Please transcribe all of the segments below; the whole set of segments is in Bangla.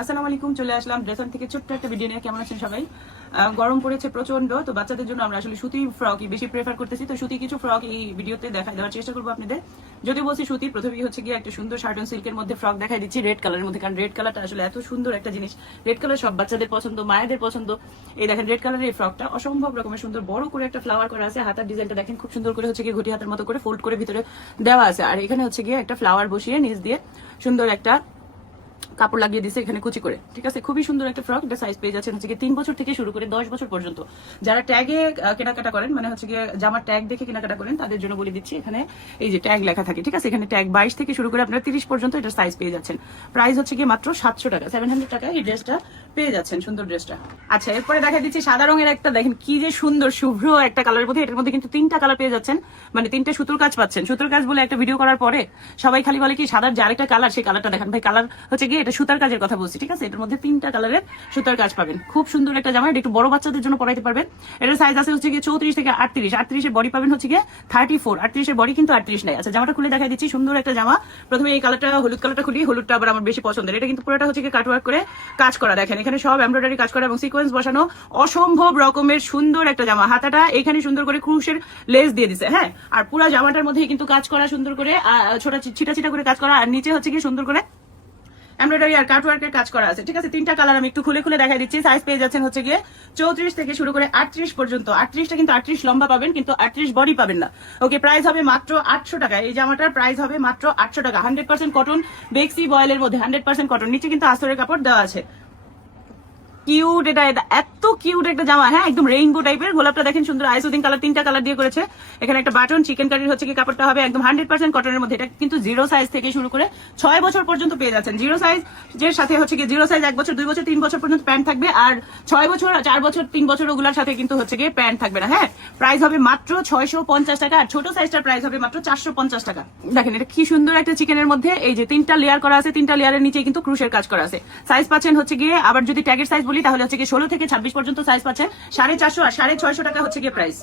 আসসালামু আলাইকুম, চলে আসলাম ড্রেসন থেকে ছোট্ট একটা ভিডিও নিয়ে। কেমন আছেন সবাই? গরম পড়েছে প্রচন্ড, তো বাচ্চাদের জন্য আমরা আসলে সুতি ফ্রকই বেশি প্রেফার করতেছি। তো সুতি কিছু ফ্রক এই ভিডিওতে দেওয়ার চেষ্টা করবো আপনাদের। যদি বলছি সুতির, প্রথমেই হচ্ছে গিয়ে একটা সুন্দর শার্টন সিল্কের মধ্যে ফ্রক দেখাই দিচ্ছি রেড কালারের মধ্যে, কারণ রেড কালারটা আসলে এত সুন্দর একটা জিনিস। রেড কালার সব বাচ্চাদের পছন্দ, মায়েদের পছন্দ। এই দেখেন রেড কালারের এই ফ্রকটা অসম্ভব রকমের সুন্দর, বড় করে একটা ফ্লাওয়ার করা আছে। হাতার ডিজাইনটা দেখেন খুব সুন্দর করে হচ্ছে গিয়ে ঘটি হাতের মতো করে ফোল্ড করে ভিতরে দেওয়া আছে। আর এখানে হচ্ছে গিয়ে একটা ফ্লাওয়ার বসিয়ে নিচ দিয়ে সুন্দর একটা কাপড় লাগিয়ে দিছে এখানে কুচি করে। ঠিক আছে, খুবই সুন্দর একটা ফ্রক। এটা সাইজ পেয়ে যাচ্ছেন হচ্ছে 3 বছর থেকে শুরু করে 10 বছর পর্যন্ত। যারা ট্যাগে কেনাকাটা করেন, মানে হচ্ছে গিয়ে জামার ট্যাগ দেখে কেনাকাটা করেন, তাদের জন্য বলে দিচ্ছি এখানে এই যে ট্যাগ লেখা থাকে। ঠিক আছে, এখানে ট্যাগ 22 থেকে শুরু করে আপনারা 30 পর্যন্ত এটা সাইজ পেয়ে যাচ্ছেন। প্রাইস হচ্ছে গিয়ে মাত্র 700 টাকা, 700 টাকা এই ড্রেসটা পেয়ে যাচ্ছেন, সুন্দর ড্রেসটা। আচ্ছা, এরপরে দেখা দিচ্ছি সাদা রঙের একটা, দেখেন কি যে সুন্দর শুভ্র একটা কালারের মধ্যে। এটার মধ্যে কিন্তু 3টা কালার পেয়ে যাচ্ছেন, মানে 3টা সুতোর কাজ পাচ্ছেন। সুতোর কাজ বলে একটা ভিডিও করার পরে সবাই খালি বলে কি সাদার যে আরেকটা কালার, সেই কালারটা দেখেন। ভাই কালার হচ্ছে গিয়ে এটা সুতার কাজের কথা বলছি। ঠিক আছে, এটার মধ্যে 3টা কালারের সুতার কাজ পাবেন। খুব সুন্দর একটা জামা, এটা একটু বড় বাচ্চাদের জন্য পরাইতে পারবেন। এটার সাইজ আছে হচ্ছে গিয়ে 34 থেকে 38। 38 এর বডি পাবেন হচ্ছে গিয়ে 34। 38 এর বডি কিন্তু 38 নাই। আচ্ছা, জামাটা খুলে দেখাই দিচ্ছি, সুন্দর একটা জামা। প্রথমে এই কালারটা, হলুদ কালারটা খুলি। হলুদটা আবার আমার বেশি পছন্দের। এটা কিন্তু পুরোটা হচ্ছে গিয়ে কাটওয়ার্ক করে কাজ করা, দেখেন এখানে সব এমব্রয়ডারি কাজ করা এবং সিকোয়েন্স বসানো। অসম্ভব রকমের সুন্দর একটা জামা। হাতাটা এখানে সুন্দর করে ক্রুশের লেস দিয়ে দিছে, হ্যাঁ। আর পুরো জামাটার মধ্যে কিন্তু কাজ করা সুন্দর করে, ছোট ছিটা ছিটা করে কাজ করা। আর নিচে হচ্ছে গিয়ে সুন্দর করে এমব্রয়ডারি আর কাটওয়ার্কের কাজ করা আছে। ঠিক আছে, 3টা কালার আমি একটু খুলে খুলে দেখাই দিচ্ছি। সাইজ পেয়ে যাচ্ছেন হচ্ছে গিয়ে 34 থেকে শুরু করে 38 পর্যন্ত। 38টা কিন্তু 38 লম্বা পাবেন, কিন্তু 38 বডি পাবেন না। ওকে, প্রাইস হবে মাত্র 800 টাকা। এই জামাটার প্রাইস হবে মাত্র 800 টাকা। 100% কটন, বেক্সি বয়েলের মধ্যে 100% কটন। নিচে কিন্তু আস্তরের কাপড় দেওয়া আছে। কিউট, এটা এত কিউট একটা জামা, হ্যাঁ, একদম রেইনবো টাইপের। গোলাপটা দেখেন সুন্দর আইসোদিন কালার, 3টা কালার দিয়ে করেছে। এখানে একটা বাটন, চিকেন কারির হচ্ছে কি কাপড়টা হবে একদম 100% কটনের মধ্যে। এটা কিন্তু 0 সাইজ থেকে শুরু করে 6 বছর পর্যন্ত পেয়ে যাচ্ছেন। 0 সাইজ এর সাথে হচ্ছে কি 0 সাইজ 1 বছর, 2 বছর, 3 বছর পর্যন্ত প্যান্ট থাকবে। আর 6 বছর, 4 বছর, 3 বছর ওগুলোর সাথে কিন্তু হচ্ছে গিয়ে প্যান্ট থাকবে না, হ্যাঁ। প্রাইস হবে মাত্র 650 টাকা। আর ছোট সাইজটার প্রাইস হবে মাত্র 450 টাকা। দেখেন এটা কি সুন্দর একটা চিকেনের মধ্যে, এই যে 3টা লেয়ার করা আছে। 3টা লেয়ারের নিচে কিন্তু ক্রুশের কাজ করা আছে। সাইজ পাচ্ছেন হচ্ছে গিয়ে, আবার যদি ট্যাগের সাইজ বলি তাহলে হচ্ছে গিয়ে 16 থেকে 26 পর্যন্ত সাইজ পাচ্ছেন। 450 আর 650 টাকা হচ্ছে গিয়ে প্রাইস।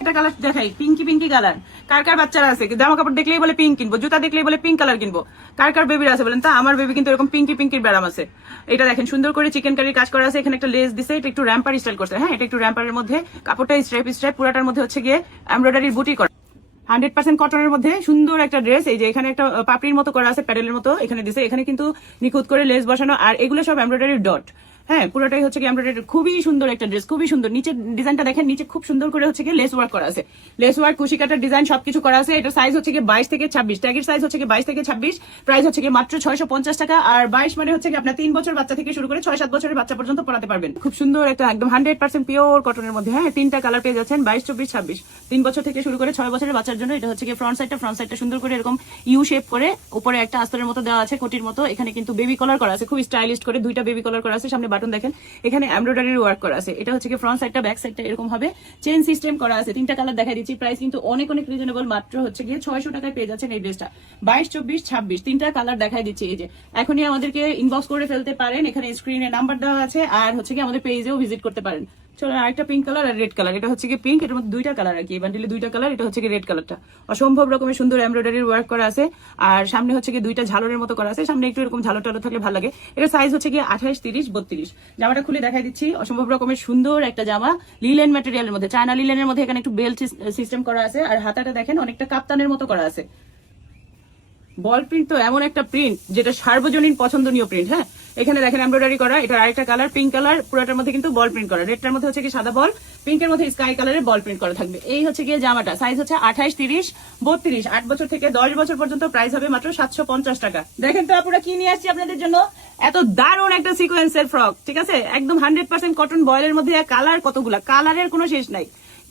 এটা কালার দেখাই, পিঙ্কি কালার। কার কার বাচ্চারা আছে জামা কাপড় দেখলেই বলে পিঙ্ক কিনবো, জুতা দেখলেই বলে পিঙ্ক কালার কিনবো। কার কার বেবির আছে বলেন? তা আমার বেবি কিন্তু এরকম পিঙ্কির ব্যারাম আছে। এটা দেখেন সুন্দর করে চিকেন কারির কাজ করা আছে। এখানে একটা লেস দিছে, এটা একটু র্যাম্পার স্টাইল করছে, হ্যাঁ। এটা একটু র্যাম্পারের মধ্যে, কাপড়টা স্ট্রাইপ পুরাটার মধ্যে হচ্ছে গিয়ে এমব্রয়ডারির বুটি করা। 100% কটনের মধ্যে সুন্দর একটা ড্রেস। এই যে এখানে একটা পাপড়ির মতো করা আছে, প্যাডেলের মতো এখানে দিছে। এখানে কিন্তু নিখুঁত করে লেস বসানো, আর এগুলো সব এমব্রয়ডারির ডট, হ্যাঁ। পুরোটাই হচ্ছে কি এমব্রয়ডারি, খুবই সুন্দর একটা ড্রেস, খুবই সুন্দর। নিচের ডিজাইনটা দেখেন, নিচে খুব সুন্দর করে হচ্ছে কি লেস ওয়ার্ক করা আছে। লেস ওয়ার্ক, কুশি কাটার ডিজাইন সবকিছু করা আছে। এটা সাইজ হচ্ছে কি 22 থেকে 26। ট্যাগের সাইজ হচ্ছে কি 22 থেকে 26। প্রাইস হচ্ছে কি মাত্র 650 টাকা। আর 22 মানে হচ্ছে কি আপনার 3 বছর বাচ্চা থেকে শুরু করে 6-7 বছরের বাচ্চা পর্যন্ত পরাতে পারবেন। খুব সুন্দর একটা একদম 100% পিওর কটনের মধ্যে, হ্যাঁ। 3টা কালার পেয়ে যাচ্ছেন, 22, 24, 26। 3 বছর থেকে শুরু করে 6 বছরের বাচ্চার জন্য। এটা হচ্ছে কি ফ্রন্ট সাইডটা সুন্দর করে এরকম ইউ শেপ করে, উপরে একটা আস্তরের মতো দেওয়া আছে কোটির মতো। এখানে কিন্তু বেবি কলার করা আছে, খুব স্টাইলিশ করে 2টা বেবি কলার করা আছে। সামনে বাটন দেখেন, এখানে এমব্রয়ডারির ওয়ার্ক করা আছে। এটা হচ্ছে কি ফ্রন্ট সাইডটা, ব্যাক সাইডটা এরকম হবে চেন সিস্টেম করা আছে। 3টা কালার দেখাই দিচ্ছি। প্রাইস কিন্তু অনেক রিজনেবল, মাত্র হচ্ছে গিয়ে 600 টাকায় পেয়ে যাচ্ছেন এই ড্রেসটা। 22, 24, 26 3টা কালার দেখাই দিচ্ছি। এই যে এখনই আমাদেরকে ইনবক্স করে ফেলতে পারেন, এখানে স্ক্রিনে নাম্বার দেওয়া আছে। আর হচ্ছে কি আমাদের পেজেও ভিজিট করতে পারেন। চলো, আরেকটা পিঙ্ক কালার আর রেড কালার। এটা হচ্ছে কি পিঙ্ক, এটার মধ্যে 2টা কালার আর কি, বান্ডিলে 2টা কালার। এটা হচ্ছে কি রেড কালারটা, অসম্ভব রকমের সুন্দর এমব্রয়ডারির ওয়ার্ক করা আছে। আর সামনে হচ্ছে কি 2টা ঝালরের মতো করা আছে। সামনে একটু এরকম ঝালর টালো থাকলে ভালো লাগে। এটা সাইজ হচ্ছে কি 28, 30, 32। জামাটা খুলে দেখাই দিচ্ছি, অসম্ভব রকমের সুন্দর একটা জামা, লিলেন ম্যাটেরিয়ালের মধ্যে, চায়না লিলেনের মধ্যে। এখানে একটু বেল্ট সিস্টেম করা আছে। আর হাতাটা দেখেন অনেকটা কাপ্তানের মতো করা আছে। বল প্রিন্ট তো এমন একটা প্রিন্ট যেটা সার্বজনীন পছন্দনীয় প্রিন্ট, হ্যাঁ। এখানে দেখেন এমব্রয়ডারি করা। এটা আরেকটা কালার, পিঙ্ক কালার। পুরোটার মধ্যে কিন্তু বল প্রিন্ট করা। রেডটার মধ্যে হচ্ছে কি সাদা বল, পিঙ্কের মধ্যে স্কাই কালারের বল প্রিন্ট করা থাকবে। এই হচ্ছে গিয়ে জামাটা। সাইজ হচ্ছে 28, 30, 32। 8 বছর থেকে 10 বছর পর্যন্ত। প্রাইস হবে মাত্র 750 টাকা। দেখেন তো আপুরা কি নিয়ে আসছি আপনাদের জন্য, এত দারুণ একটা সিকোয়েন্সের ফ্রক। ঠিক আছে, একদম 100% কটন বয়েলের মধ্যে। কালার কতগুলা, কালারের কোনো শেষ নাই।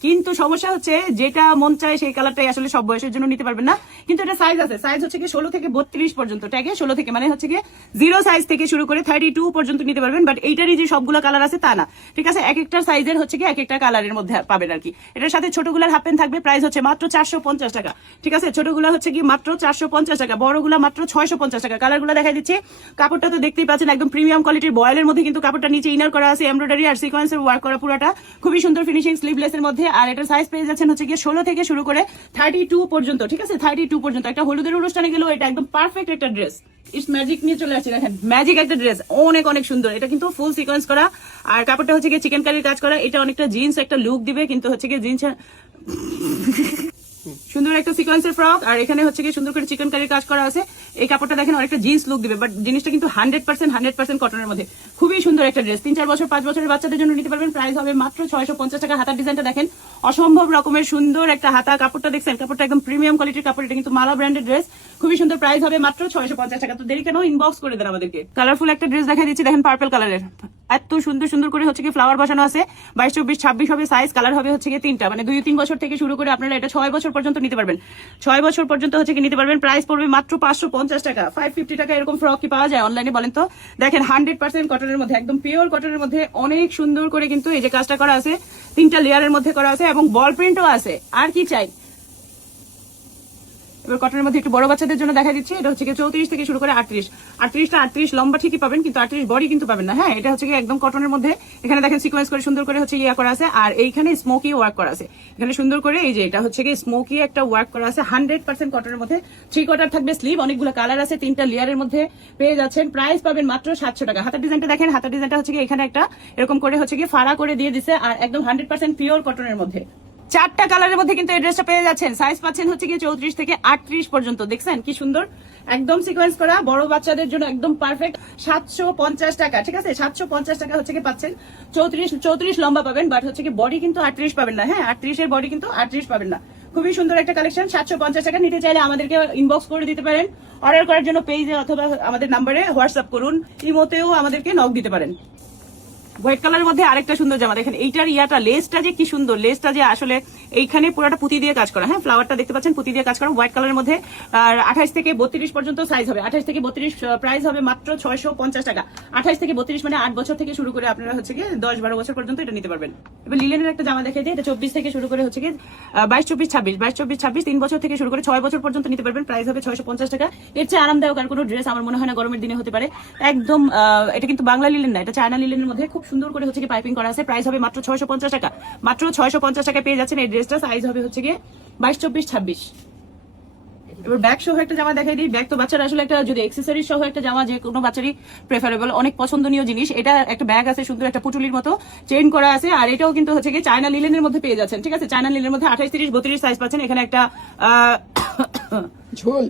কিন্তু সমস্যা হচ্ছে যেটা মন চায় সেই কালারটাই আসলে সব বয়সের জন্য নিতে পারবেন না। কিন্তু এটা সাইজ আছে, সাইজ হচ্ছে কি 16 থেকে 32 পর্যন্ত। ট্যাগে 16 থেকে, মানে হচ্ছে কি 0 সাইজ থেকে শুরু করে 32 পর্যন্ত নিতে পারবেন। বাট এইটারই যে সবগুলো কালার আছে তা না। ঠিক আছে, এক একটা সাইজের হচ্ছে কি এক একটা কালারের মধ্যে পাবেন আর কি। এটার সাথে ছোটগুলার হাফ প্যান্ট থাকবে। প্রাইস হচ্ছে মাত্র 450 টাকা। ঠিক আছে, ছোটগুলা হচ্ছে কি মাত্র 450 টাকা, বড়গুলা মাত্র 650 টাকা। কালারগুলো দেখাই দিচ্ছি। কাপড়টা তো দেখতেই পাচ্ছেন, একদম প্রিমিয়াম কোয়ালিটির বয়েলের মধ্যে কিন্তু কাপড়টা নিচে ইনার করা আছে, এমব্রয়ডারি আর সিকোয়েন্সের ওয়ার্ক করা পুরাটা। খুবই সুন্দর ফিনিশিং, স্লিভলেসের মধ্যে। আর এটার সাইজ পেয়ে যাচ্ছেন হচ্ছে গিয়ে 16 থেকে শুরু করে 32 পর্যন্ত, ঠিক আছে 32 পর্যন্ত। একটা হলুদের অনুষ্ঠানে গেলেও এটা একদম পারফেক্ট একটা ড্রেস। ইটস ম্যাজিক নিয়ে চলে আসছে, দেখেন ম্যাজিক একটা ড্রেস, অনেক অনেক সুন্দর। এটা কিন্তু ফুল সিকোয়েন্স করা আর কাপড়টা হচ্ছে গিয়ে চিকেন কারির কাজ করা। এটা অনেকটা জিন্স একটা লুক দিবে, কিন্তু হচ্ছে গিয়ে জিন্স সুন্দর একটা সিকোয়েন্সের ফ্রক, আর এখানে হচ্ছে গিয়ে সুন্দর করে চিকেন কারির কাজ করা আছে। এই কাপড়টা দেখেন অনেকটা জিন্স লুক দিবে, বাট জিনিসটা কিন্তু 100% কটনের মধ্যে, খুবই সুন্দর একটা ড্রেস। 3-4 বছর 5 বছরের বাচ্চাদের জন্য নিতে পারবেন। প্রাইস হবে মাত্র 650 টাকা। হাতার ডিজাইনটা দেখেন অসম্ভব রকমের সুন্দর একটা হাতা, কাপড়টা দেখছেন, কাপড়টা একদম প্রিমিয়াম কোয়ালিটির কাপড়। এটা কিন্তু মালা ব্র্যান্ডের ড্রেস, খুবই সুন্দর। প্রাইস হবে মাত্র 650 টাকা। তো দেরি কেন, ইনবক্স করে দেন আমাদেরকে। কালারফুল একটা ড্রেস দেখা দিচ্ছি, দেখেন পার্পল কালারের, এত সুন্দর সুন্দর করে হচ্ছে কি ফ্লাওয়ার বসানো আছে। 22, 24, 26 হবে সাইজ। কালার হবে হচ্ছে গিয়ে 3টা, মানে 2-3 বছর থেকে শুরু করে আপনারা এটা 6 বছর পর্যন্ত নিতে পারবেন। 6 বছর পর্যন্ত হচ্ছে কি নিতে পারবেন। প্রাইস পড়বে মাত্র 550 টাকা। 550 টাকা এরকম ফ্রক কি পাওয়া যায় অনলাইনে বলেন তো? দেখেন 100% কটনের মধ্যে, একদম পিওর কটনের মধ্যে, অনেক সুন্দর করে কিন্তু এই যে কাজটা করা আছে, 3টা লেয়ারের মধ্যে করা আছে এবং বল প্রিন্টও আছে। আর কি চাই? এবার কটনের মধ্যে একটু বড় বাচ্চাদের জন্য দেখা দিচ্ছি। এটা হচ্ছে 34 থেকে শুরু করে 38 লম্বা ঠিকই পাবেন, কিন্তু 38 বডি কিন্তু পাবেন না। হ্যাঁ, এটা হচ্ছে একদম কটনের মধ্যে। এখানে দেখেন সিকোয়েন্স করে সুন্দর করে হচ্ছে ইয়া করা আছে, আর এইখানে স্মোকি ওয়ার্ক করা আছে। এখানে সুন্দর করে এই যে এটা হচ্ছে স্মোকি একটা ওয়ার্ক করা আছে। 100% কটনের মধ্যে, 3 কোয়ার্টার থাকবে স্লিভ, অনেকগুলো কালার আছে, 3টা লেয়ারের মধ্যে পেয়ে যাচ্ছেন। প্রাইস পাবেন মাত্র 700 টাকা। হাতার ডিজাইনটা দেখেন, হাতার ডিজাইনটা হচ্ছে এখানে একটা এরকম করে হচ্ছে ফাড়া করে দিয়ে দিছে, আর একদম 100% পিওর কটনের মধ্যে। 4টা কালারের মধ্যে কিন্তু এই ড্রেসটা পেয়ে যাচ্ছেন। সাইজ পাচ্ছেন হচ্ছে 34 থেকে 38 পর্যন্ত। দেখছেন কি সুন্দর, একদম সিকোয়েন্স করা, বড় বাচ্চাদের জন্য একদম পারফেক্ট। 750 টাকা, ঠিক আছে 750 টাকা হচ্ছে পাচ্ছেন। 34 লম্বা পাবেন, বাট হচ্ছে বডি কিন্তু 38 পাবেন না। হ্যাঁ, 38 এর বডি কিন্তু 38 পাবেন না। খুবই সুন্দর একটা কালেকশন। 750 টাকা। নিতে চাইলে আমাদেরকে ইনবক্স করে দিতে পারেন, অর্ডার করার জন্য পেজে অথবা আমাদের নাম্বারে হোয়াটসঅ্যাপ করুন, ইমোতেও আমাদেরকে নক দিতে পারেন। হোয়াইট কালারের মধ্যে আরেকটা সুন্দর জামা দেখেন, এইটার ইয়াটা লেসটা যে কি সুন্দর, লেসটা যে আসলে এইখানে পুরোটা পুঁতি দিয়ে কাজ করা। হ্যাঁ, ফ্লাওয়ারটা দেখতে পাচ্ছেন পুঁতি দিয়ে কাজ করা, হোয়াইট কালারের মধ্যে। আর 28 থেকে 32 পর্যন্ত সাইজ হবে। 28 থেকে 32 প্রাইস হবে মাত্র 650 টাকা। 28 থেকে 32 মানে 8 বছর থেকে শুরু করে আপনারা হচ্ছে 10-12 বছর পর্যন্ত এটা নিতে পারবেন। এবার লিলেনের একটা জামা দেখে দিই, এটা 24 থেকে শুরু করে হচ্ছে 22, 24, 26, 3 বছর থেকে শুরু করে 6 বছর পর্যন্ত নিতে পারবেন। প্রাইস হবে 650 টাকা। এর চেয়ে আরামদায়ক আর কোনো ড্রেস আমার মনে হয় না গরমের দিনে হতে পারে। একদম এটা কিন্তু বাংলা লিলেন না, এটা চায়না লিলেনের মধ্যে খুব সুন্দর করে হচ্ছে পাইপিং করা আছে। প্রাইস হবে মাত্র 650 টাকা। মাত্র 650 টাকা পেয়ে যাচ্ছেন এই ড্রেসটা। সাইজ হবে হচ্ছে 22, 24, 26। এবার ব্যাগ সহ একটা জামা দেখাই দিই। ব্যাগ তো বাচ্চারা আসলে একটা যদি অ্যাক্সেসরিজ সহ একটা জামা যে কোনো বাচ্চারই প্রেফারেবল, অনেক পছন্দনীয় জিনিস। এটা একটা ব্যাগ আছে, সুন্দর একটা পুটুলির মতো চেইন করা আছে, আর এটাও কিন্তু হচ্ছে চায়না লিলেনের মধ্যে পেয়ে যাচ্ছেন। ঠিক আছে, চায়না লিলেনের মধ্যে 28, 30, 32 সাইজ পাচ্ছেন। এখানে একটা ঝোল,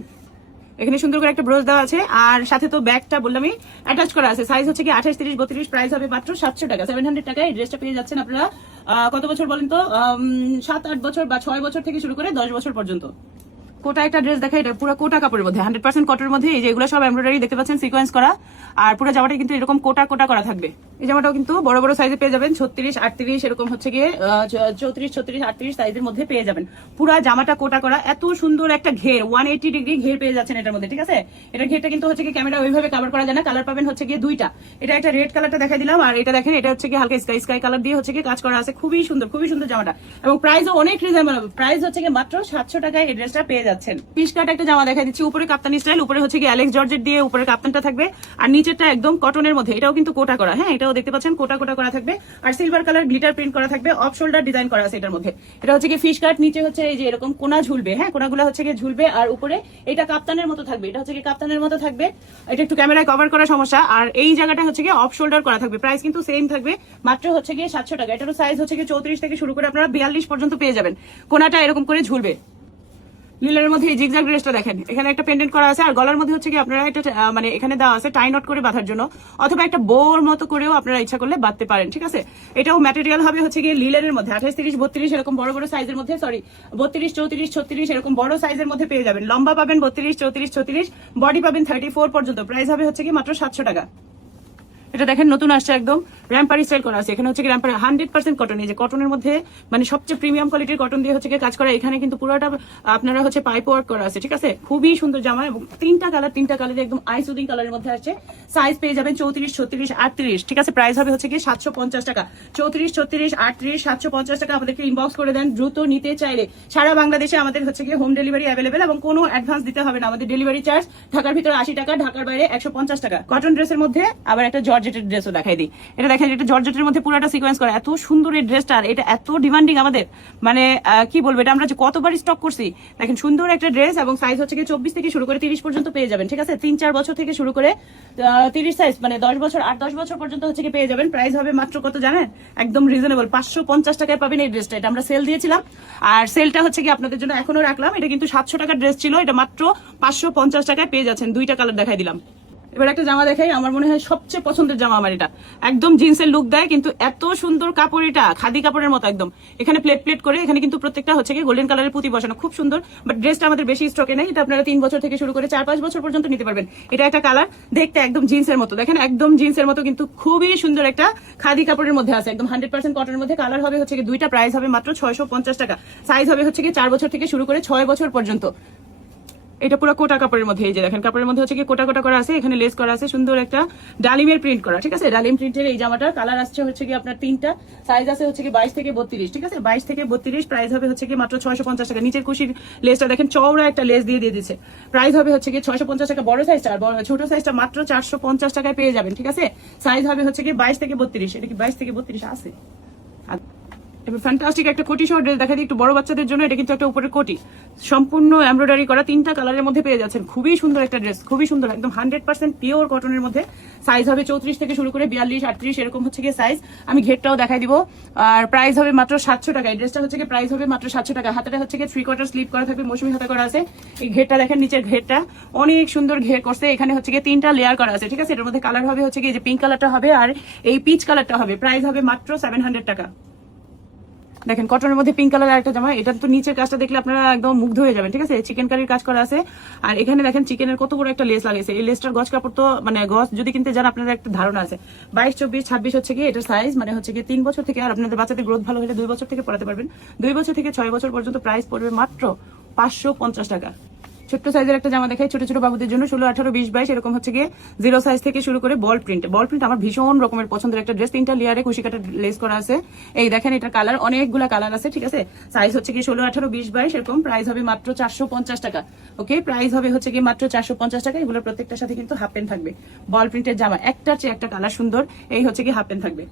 এখানে সুন্দর করে একটা ব্রোচ দেওয়া আছে, আর সাথে তো ব্যাগটা বললামই অ্যাটাচ করা আছে। সাইজ হচ্ছে 28, 30, 32। প্রাইস হবে মাত্র 700 টাকা। 700 টাকায় এই ড্রেসটা পেয়ে যাচ্ছেন আপনারা। কত বছর বলেন তো? 7-8 বছর বা 6 বছর থেকে শুরু করে 10 বছর পর্যন্ত। কোটা একটা ড্রেস দেখা, এটা পুরো কোটা কাপড়ের মধ্যে, 100% কটনের মধ্যে। এই যে এগুলো সব এমব্রয়ডারি দেখতে পাচ্ছেন, সিকোয়েন্স করা, আর পুরো জামাটা কিন্তু এরকম কোটা কোটা করা থাকবে। এই জামাটাও কিন্তু বড় বড় সাইজে পেয়ে যাবেন, 36, 38 এরকম হচ্ছে 34, 36, 38 সাইজের মধ্যে পেয়ে যাবেন। পুরো জামাটা কোটা করা, এত সুন্দর একটা ঘের, 180 ডিগ্রি ঘের পেয়ে যাচ্ছেন এটার মধ্যে। ঠিক আছে, এটার ঘেরটা কিন্তু হচ্ছে ক্যামেরা ওইভাবে কভার করা যায় না। কালার পাবেন হচ্ছে 2টা। এটা একটা রেড কালারটা দেখা দিলাম, আর এটা দেখেন, এটা হচ্ছে হালকা স্কাই কালার দিয়ে হচ্ছে কাজ করা আছে। খুবই সুন্দর জামাটা, এবং প্রাইসও অনেক রিজনেবল। প্রাইস হচ্ছে মাত্র 700 টাকায় এই ড্রেসটা পেয়ে যাচ্ছেন। পিস কাট একটা জামা দেখা দিচ্ছি, উপরে কাপ্তানি স্টাইল, উপরে হচ্ছে অ্যালেক্স জর্জেট দিয়ে উপরে কাপ্তানটা থাকবে, আর নিচেরটা একদম কটনের মধ্যে। এটাও কিন্তু কোটা করা। হ্যাঁ, এটাও দেখতে পাচ্ছেন কোটা করা থাকবে, আর সিলভার কালার গ্লিটার প্রিন্ট করা থাকবে। অফ শোল্ডার ডিজাইন করা আছে এটার মধ্যে। এটা হচ্ছে ফিশ কাট, নিচে হচ্ছে এই যে এরকম কোনা ঝুলবে। হ্যাঁ, কোনাগুলো হচ্ছে ঝুলবে, আর উপরে এটা কাপ্তানের মতো থাকবে। এটা হচ্ছে কাপ্তানের মতো থাকবে। এটা একটু ক্যামেরায় কভার করা সমস্যা, আর এই জায়গাটা হচ্ছে অফ শোল্ডার করা থাকবে। প্রাইস কিন্তু সেম থাকবে, মাত্র হচ্ছে 700 টাকা। এটারও সাইজ হচ্ছে 34 থেকে শুরু করে আপনারা 42 পর্যন্ত পেয়ে যাবেন। কোনাটা এরকম করে ঝুলবে। লিলের মধ্যে এই জিগজ্যাগ ড্রেসটা দেখেন, এখানে একটা পেন্ডেন্ট করা আছে, আর গলার মধ্যে হচ্ছে আপনারা একটা মানে এখানে দেওয়া আছে টাই নট করে বাঁধার জন্য, অথবা একটা বোর মতো করেও আপনারা ইচ্ছা করলে বাঁধতে পারেন। ঠিক আছে, এটাও ম্যাটেরিয়াল হবে হচ্ছে লিলের মধ্যে 28, 30, 32 এরকম বড় বড় সাইজের মধ্যে, 32, 34, 36 এরকম বড় সাইজের মধ্যে পেয়ে যাবেন। লম্বা পাবেন 32, 34, 36, বডি পাবেন 34 পর্যন্ত। প্রাইস হবে হচ্ছে মাত্র 700 টাকা। এটা দেখেন নতুন আসছে, একদম র্যাম্পারি স্টাইল করা আছে। এখানে হচ্ছে র্যাম্পারি 100% কটন, এই যে কটনের মধ্যে মানে সবচেয়ে প্রিমিয়াম কোয়ালিটির কটন দিয়ে হচ্ছে কাজ করা। এখানে কিন্তু পুরোটা আপনারা হচ্ছে পাইপ ওয়ার্ক করা আছে। ঠিক আছে, খুবই সুন্দর জামা, এবং 3টা কালার একদম আই সুদিং কালারের মধ্যে আসছে। সাইজ পেয়ে যাবেন 34, 36, 38। ঠিক আছে, প্রাইস হবে হচ্ছে 750 টাকা। 34, 36, 38, 750 টাকা। আমাদেরকে ইনবক্স করে দেন দ্রুত নিতে চাইলে। সারা বাংলাদেশে আমাদের হচ্ছে হোম ডেলিভারি অ্যাভেলেবেল, এবং কোনো অ্যাডভান্স দিতে হবে না। আমাদের ডেলিভারি চার্জ ঢাকার ভিতরে 80 টাকা, ঢাকার বাইরে 150 টাকা। কটন ড্রেসের মধ্যে আবার একটা জর্জেটের ড্রেসও দেখাই দিই। এটা দেখেন দেখেন এটা জর্জেটের মধ্যে পুরোটা সিকোয়েন্স করা, এত সুন্দর এই ড্রেসটা, এটা এত ডিমান্ডিং আমাদের, মানে কি বলবো, এটা আমরা যে কতবার স্টক করছি। দেখেন সুন্দর একটা ড্রেস এবং সাইজ হচ্ছে কি 24 থেকে শুরু করে 30 পর্যন্ত পেয়ে যাবেন, ঠিক আছে। 3-4 বছর থেকে শুরু করে 30 সাইজ, মানে 10 বছর 8-10 বছর পর্যন্ত হচ্ছে কি পেয়ে যাবেন। প্রাইস হবে মাত্র কত জানেন? একদম রিজনেবল, 550 টাকায় পাবেন এই ড্রেসটা। এটা আমরা সেল দিয়েছিলাম, আর সেলটা হচ্ছে কি আপনাদের জন্য এখনো রাখলাম। এটা কিন্তু 700 টাকার ড্রেস ছিল, এটা মাত্র 550 টাকায় পেয়ে যাচ্ছেন। দুইটা কালার দেখাই দিলাম। এবার একটা জামা দেখাই, আমার মনে হয় সবচেয়ে পছন্দের জামা আমার এটা। একদম জিন্সের লুক দেয়, কিন্তু এত সুন্দর কাপড়, এটা খাদি কাপড়ের মতো একদম। এখানে প্লেট প্লেট করে, এখানে কিন্তু প্রত্যেকটা হচ্ছে কি গোল্ডেন কালারের পুঁতি বসানো, খুব সুন্দর। বাট ড্রেসটা আমাদের বেশি স্টকে নেই, এটা আপনারা 3 বছর থেকে শুরু করে 4-5 বছর পর্যন্ত নিতে পারবেন। এটা একটা কালার, দেখতে একদম জিন্সের মতো, দেখেন একদম জিন্সের মতো, কিন্তু খুবই সুন্দর একটা খাদি কাপড়ের মধ্যে আছে, একদম 100% কটনের মধ্যে। কালার হবে হচ্ছে কি দুইটা, প্রাইস হবে মাত্র 650 টাকা। সাইজ হবে হচ্ছে কি 4 বছর থেকে শুরু করে 6 বছর পর্যন্ত। এটা পুরো কোটা কাপড়ের মধ্যে, এই যে দেখেন কাপড়ের মধ্যে হচ্ছে কি কোটা কোটা করা আছে, এখানে লেস করা আছে, সুন্দর একটা ডালিমের প্রিন্ট করা, ঠিক আছে। ডালিম প্রিন্টের এই জামাটার কালার আসছে হচ্ছে কি আপনার 3টা, সাইজ আছে হচ্ছে কি 22 থেকে 32, ঠিক আছে। 22 থেকে 32, প্রাইস হবে হচ্ছে কি মাত্র 650 টাকা। নিচের কুশির লেসটা দেখেন চওড়া একটা লেস দিয়ে দিয়েছে, প্রাইস হবে হচ্ছে কি 650 টাকা। বড় সাইজটা আর ছোট সাইজটা মাত্র 450 টাকায় পেয়ে যাবেন, ঠিক আছে। সাইজ হবে হচ্ছে কি 22 থেকে 32। এটা কি 22 থেকে 32 আছে? এবার ফ্যান্টাস্টিক একটা কোটি সহ ড্রেস দেখা দিই একটু বড় বাচ্চাদের জন্য। এটা কিন্তু একটা উপরে কোটি, সম্পূর্ণ এমব্রয়ডারি করা, 3টা কালারের মধ্যে পেয়ে যাচ্ছেন। খুবই সুন্দর একটা ড্রেস, খুবই সুন্দর, একদম 100% পিওর কটনের মধ্যে। সাইজ হবে 34 থেকে শুরু করে 42, 38 এরকম হচ্ছে গিয়ে সাইজ। আমি ঘেরটাও দেখাই দিব। আর প্রাইস হবে মাত্র 700 টাকা। এই ড্রেসটা হচ্ছে গিয়ে প্রাইস হবে মাত্র 700 টাকা। হাতাটা হচ্ছে গিয়ে 3/4 স্লিপ করা থাকবে, মৌসুমি হাতা করা আছে। এই ঘেরটা দেখেন, নিচের ঘেরটা অনেক সুন্দর ঘের করছে। এখানে হচ্ছে গিয়ে 3টা লেয়ার করা আছে, ঠিক আছে। এটার মধ্যে কালার হবে হচ্ছে গিয়ে যে পিঙ্ক কালারটা হবে আর এই পিচ কালারটা হবে। প্রাইস হবে মাত্র 700 টাকা। দেখেন কটনের মধ্যে পিঙ্ক কালার একটা জামা, এটা তো নিচের কাজটা দেখলে আপনারা একদম মুগ্ধ হয়ে যাবেন, ঠিক আছে। চিকেন কারির কাজ করা আছে, আর এখানে দেখেন চিকেনের কত বড় একটা লেস লাগিয়েছে। এই লেসটার গজ কাপড় তো মানে গজ যদি কিনতে যান আপনাদের একটা ধারণা আছে। 22, 24, 26 হচ্ছে কি এটার সাইজ, মানে হচ্ছে কি 3 বছর থেকে, আর আপনাদের বাচ্চাদের গ্রোথ ভালো হলে 2 বছর থেকে পড়াতে পারবেন। 2 বছর থেকে 6 বছর পর্যন্ত প্রাইস পড়বে মাত্র 550 টাকা। ছোট্ট সাইজের একটা জামা দেখাই, ছোট ছোট বাবুদের জন্য, 16, 18, 20, 22 এরকম হচ্ছে গিয়ে 0 সাইজ থেকে শুরু করে বল প্রিন্ট। বল প্রিন্ট আমার ভীষণ রকমের পছন্দের একটা ড্রেস। 3টা লেয়ারে কুশি কাটা লেস করা আছে। এই দেখেন এটা কালার, অনেকগুলা কালার আছে, ঠিক আছে। সাইজ হচ্ছে গিয়ে 16, 18, 20, 22 এরকম। প্রাইস হবে মাত্র 450 টাকা। ওকে, প্রাইস হবে হচ্ছে গিয়ে মাত্র 450 টাকা। এগুলোর প্রত্যেকটার সাথে কিন্তু হাফ প্যান্ট থাকবে। বল প্রিন্টের জামা, একটার চেয়ে একটা কালার সুন্দর। এই হচ্ছে গিয়ে হাফ প্যান্ট থাকবে।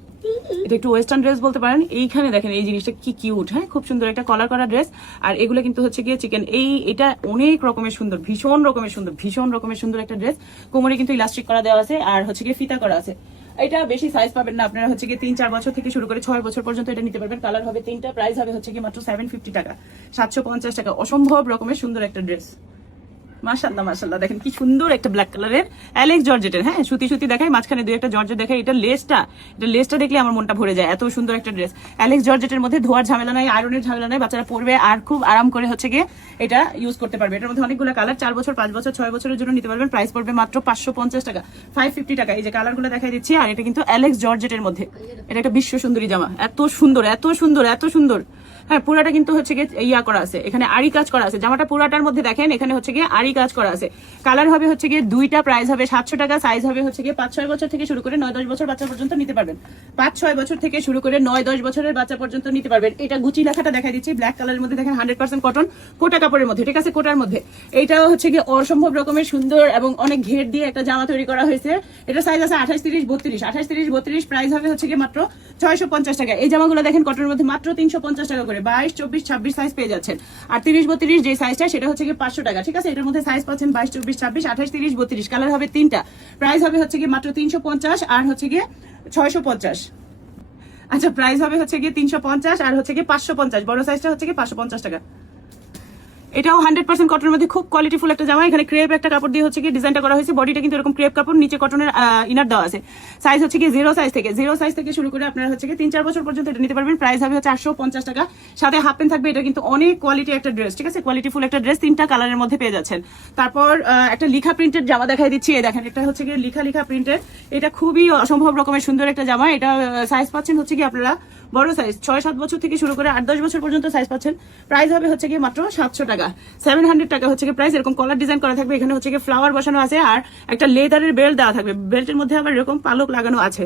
এটা একটু ওয়েস্টার্ন ড্রেস বলতে পারেন। এইখানে দেখেন এই জিনিসটা কি কিউট, হ্যাঁ, খুব সুন্দর একটা কলার করা ড্রেস। আর এগুলো কিন্তু হচ্ছে গিয়ে চিকেন, এটা অনেক রকমের সুন্দর, ভীষণ রকমের সুন্দর, ভীষণ রকমের সুন্দর একটা ড্রেস। কোমরে কিন্তু ইলাস্টিক করা দেওয়া আছে, আর হচ্ছে গিয়ে ফিতা করা আছে। এটা বেশি সাইজ পাবেন না আপনারা, হচ্ছে গিয়ে 3-4 বছর থেকে শুরু করে 6 বছর পর্যন্ত এটা নিতে পারবেন। কালার হবে 3টা, প্রাইস হবে হচ্ছে গিয়ে মাত্র 750 টাকা। 750 টাকা, অসম্ভব রকমের সুন্দর একটা ড্রেস। মাশাআল্লাহ মাশাআল্লাহ, দেখেন কি সুন্দর একটা ব্ল্যাক কালারের অ্যালেক্স জর্জেটের, হ্যাঁ, সুতি সুতি দেখাই, মাঝখানে 2 একটা জর্জেট দেখাই। এটা লেসটা দেখলে আমার মনটা ভরে যায়, এত সুন্দর একটা ড্রেস। অ্যালেক্স জর্জেটের মধ্যে ধোয়ার ঝামেলা নাই, আয়রনের ঝামেলা নাই, বাচ্চারা পরবে আর খুব আরাম করে হচ্ছে গিয়ে এটা ইউজ করতে পারবে। এটার মধ্যে অনেকগুলো কালার, 4 বছর, 5 বছর, 6 বছরের জন্য নিতে পারবেন। প্রাইস পড়বে মাত্র 550 টাকা, 550 টাকা। এই যে কালারগুলো দেখাই দিচ্ছি, আর এটা কিন্তু অ্যালেক্স জর্জেটের মধ্যে। এটা একটা বিশ্ব সুন্দরী জামা, এত সুন্দর, এত সুন্দর, এত সুন্দর। হ্যাঁ, পুরাটা কিন্তু হচ্ছে গিয়ে ইয়া করা আছে, এখানে আরি কাজ করা আছে। জামাটা পুরাটার মধ্যে দেখেন এখানে হচ্ছে গিয়ে আরি কাজ করা আছে। কালার হবে হচ্ছে গিয়ে 2টা, প্রাইস হবে 700 টাকা। সাইজ হবে হচ্ছে গিয়ে 5-6 বছর থেকে শুরু করে 9-10 বছর বাচ্চা পর্যন্ত নিতে পারবেন। 5-6 বছর থেকে শুরু করে 9-10 বছরের বাচ্চা পর্যন্ত নিতে পারবেন। এটা গুচি লেখাটা দেখাই দিচ্ছি, ব্ল্যাক কালারের মধ্যে দেখেন, 100% কটন, কোটা কাপড়ের মধ্যে, ঠিক আছে, কোটার মধ্যে। এইটাও হচ্ছে গিয়ে অসম্ভব রকমের সুন্দর এবং অনেক ঘের দিয়ে একটা জামা তৈরি করা হয়েছে। এটা সাইজ আছে 28, 30, 32, 28, 30, 32। প্রাইস হবে হচ্ছে গিয়ে মাত্র 650 টাকা। এই জামাগুলো দেখেন কটনের মধ্যে মাত্র 350 টাকা করে। 22, 24, 26 সাইজ পেয়ে যাচ্ছেন। আর 30, 32 যে সাইজটা সেটা হচ্ছে গিয়ে 500 টাকা, ঠিক আছে। এটার মধ্যে সাইজ পাচ্ছেন 22, 24, 26, 28, 30, 32। কালার হবে 3টা, প্রাইস হবে হচ্ছে গিয়ে মাত্র 350 আর হচ্ছে গিয়ে 650। আচ্ছা, প্রাইস হবে হচ্ছে গিয়ে 350 আর হচ্ছে গিয়ে 550। বড় সাইজটা হচ্ছে গিয়ে 550 টাকা। এটাও 100% কটনের মধ্যে খুব কোয়ালিটিফুল একটা জামা। এখানে ক্রেপ একটা কাপড় দিয়ে হচ্ছে কি ডিজাইনটা করা হয়েছে। বডিটা কিন্তু এরকম ক্রেপ কাপড়, নিচে কটনের ইনার দেওয়া আছে। সাইজ হচ্ছে কি 0 সাইজ থেকে শুরু করে আপনারা হচ্ছে কি 3-4 বছর পর্যন্ত এটা নিতে পারবেন। প্রাইস হবে হচ্ছে 850 টাকা। সাথে হাফ প্যান্ট থাকবে। এটা কিন্তু অনেক কোয়ালিটি একটা ড্রেস, ঠিক আছে, কোয়ালিটিফুল একটা ড্রেস। 3টা কালারের মধ্যে পেয়ে যাচ্ছেন। তারপর একটা লিখা প্রিন্টের জামা দেখাই দিচ্ছি। এই দেখেন, এটা হচ্ছে কি লিখা প্রিন্টের। এটা খুবই অসম্ভব রকমের সুন্দর একটা জামা। এটা সাইজ পাচ্ছেন হচ্ছে কি আপনারা বড় সাইজ, 6-7 বছর থেকে শুরু করে 8-10 বছর পর্যন্ত সাইজ পাচ্ছেন। প্রাইস হবে হচ্ছে কি মাত্র 700 টাকা, 700 টাকা হচ্ছে কি প্রাইস। এরকম কলার ডিজাইন করা থাকবে, এখানে হচ্ছে কি ফ্লাওয়ার বসানো আছে, আর একটা লেদারের বেল্ট দেওয়া থাকবে। বেল্টের মধ্যে আবার এরকম পালক লাগানো আছে।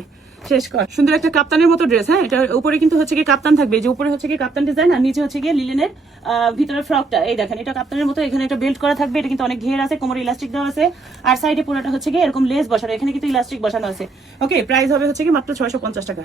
শেষ কর। সুন্দর একটা কাপ্তানের মতো ড্রেস, হ্যাঁ, এটা উপরে কিন্তু হচ্ছে কি কাপ্তান থাকবে, যে উপরে হচ্ছে কি কাপ্তান ডিজাইন আর নিচে হচ্ছে কি লিলেনের ভিতরে ফ্রকটা। এই দেখেন, এটা কাপ্তানের মতো, এখানে এটা বেল্ট করা থাকবে, এটা কিন্তু অনেক ঘের আছে, কোমরে ইলাস্টিক দেওয়া আছে, আর সাইডে পুরোটা হচ্ছে কি এরকম লেস বসানো, এখানে কিন্তু ইলাস্টিক বসানো আছে। ওকে, প্রাইস হবে হচ্ছে কি মাত্র 650 টাকা।